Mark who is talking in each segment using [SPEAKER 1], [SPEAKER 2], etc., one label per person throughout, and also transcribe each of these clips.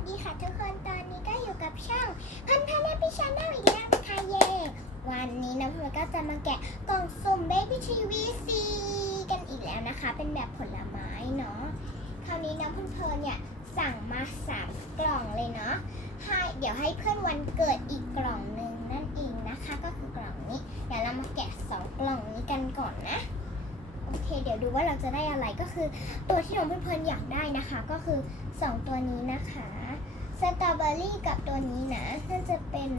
[SPEAKER 1] สดีค่ะทุกคนตอนนี้ก็อยู่กับช่องพันธะเนพี่ชาแนลอีกแล้วนะคะเย่วันนี้น้ำเพลก็จะมาแกะกล่องสุ่มเบบี้ทีวีซีกันอีกแล้วนะคะ เป็นแบบผลไม้เนาะคราวนี้น้ำเพลินเนี่ยสั่งมาสามกล่องเลยเนาะให้เดี๋ยวให้เพื่อนวันเกิดอีกกล่องหนึ่งนั่นเองนะคะ ก็คือกล่องนี้เดี๋ยวเรามาแกะสองกล่องนี้กันก่อนนะโอเคเดี๋ยวดูว่าเราจะได้อะไรก็คือ ตัวที่น้องเพลินๆอยากได้นะคะ ก็คือสองตัวนี้นะคะ ตรอเบอรี่กับตัวนี้นะ น่าจะเป็น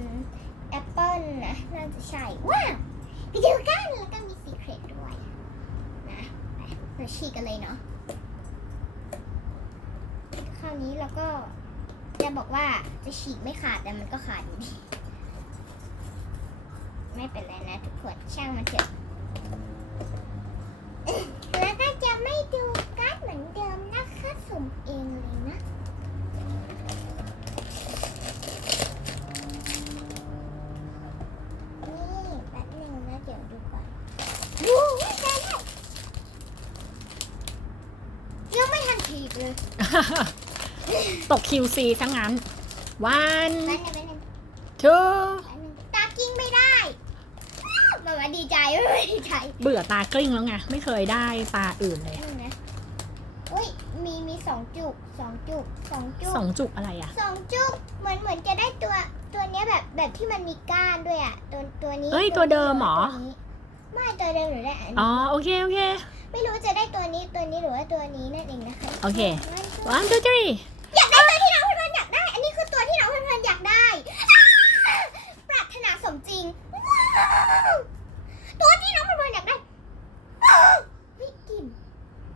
[SPEAKER 1] แอปเปิลนะ น่าจะใช่ ว้าวไปดูกันแล้วก็มีสีเครตด้วยนะไปเราฉีกกันเลยเนาะคราวนี้เราก็จะบอกว่าจะฉีกไม่ขาดแต่มันก็ขาดอยู่ดีไม่เป็นไรนะทุกคนช่างมันเถอะ แล้วก็จะไม่ดูการ์ดเหมือนเดิมนะคะสุ่มเองเลยนะ นี่แป๊บหนึงนะเดี๋ยวดูก่อนดูได้ได้ยังไม่ทันถีบ เลย
[SPEAKER 2] ตก QC ทั้งนั้น one
[SPEAKER 1] แป๊บหนึงแป๊บหนึง
[SPEAKER 2] two
[SPEAKER 1] แป๊บหนึงตากิ้งไม่ได้มามาดีใจไม่ดีใจ
[SPEAKER 2] เบื่อตากลิ้งแล้วไง ไม่เคยได้ปลาอื่นเลย
[SPEAKER 1] นี่นะอุ้ย มีมีสองจุกสองจุกสองจุก
[SPEAKER 2] สองจุกอะไรอะ
[SPEAKER 1] สองจุกเหมือนเหมือนจะได้ตัวตัวเนี้ยแบบแบบที่มันมีก้านด้วยอะ ตัวตัวนี้
[SPEAKER 2] เอ้ยตัวเดิมเหรอ
[SPEAKER 1] ตัวนี้ไม่ตัวเดิมหรือได้อัน
[SPEAKER 2] อ๋อ
[SPEAKER 1] นี้
[SPEAKER 2] โอเค โอเค
[SPEAKER 1] ไม่รู้จะได้ตัวนี้ตัวนี้หรือว่าตัวนี้นั่นเองนะคะ
[SPEAKER 2] โอเค
[SPEAKER 1] มันคือ
[SPEAKER 2] one two three
[SPEAKER 1] อยากได้ตัวที่น้องเพื่อนๆอยากได้ อันนี้คือตัวที่น้องเพื่อนๆอยากได้อ้าวปรารถนาสมจริงว้าวตัวที่น้องเพื่อนๆอยากได้อ้าวเฮ้ยกลิ่น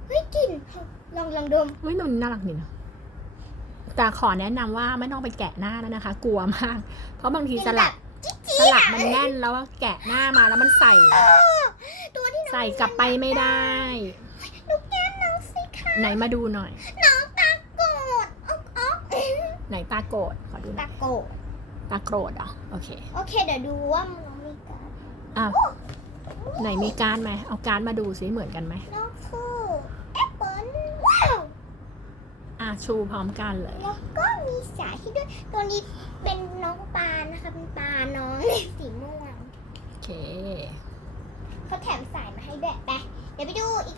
[SPEAKER 1] เฮ้ยกลิ่นลองลองดม
[SPEAKER 2] เฮ้ยมันน่ารักดีนะแต่ขอแนะนำว่าไม่ต้องไปแกะหน้าแล้วนะคะ กลัวมาก เพราะบางทีสลัก
[SPEAKER 1] จิ๊ด
[SPEAKER 2] ส
[SPEAKER 1] จี๊ด
[SPEAKER 2] ลัก
[SPEAKER 1] อะ
[SPEAKER 2] มันแน่นแล้วว่าแกะหน้ามาแล้วมันใส่
[SPEAKER 1] ตัวที่น้อง
[SPEAKER 2] ใส่กลับไปไม่ได้
[SPEAKER 1] ลูกแก้มน้องสิคะ
[SPEAKER 2] ไหนมาดูหน่อย
[SPEAKER 1] น้องตาโกรธอ๊อกอ๊อก
[SPEAKER 2] ไหนตาโกรธขอดูหน่
[SPEAKER 1] ตา
[SPEAKER 2] อย
[SPEAKER 1] โกรธ
[SPEAKER 2] ตาโกรธเหรอโอเค
[SPEAKER 1] โอเคเดี๋ยวดูว่าน้องมีการ
[SPEAKER 2] อะไหนมีการดไหมเอาการดมาดูสิเหมือนกันไหม
[SPEAKER 1] น้องคือแอปเปิ้ลว้าว
[SPEAKER 2] อะชูพร้อมกันเลย
[SPEAKER 1] แล้วก็มีสายให้ด้วยตัวนี้เป็นน้องปลานะคะเป็นปลาน้องสีม่วง
[SPEAKER 2] โอเค
[SPEAKER 1] เขาแถมสายมาให้ด้วยไปเดี๋ยวไปดูอีก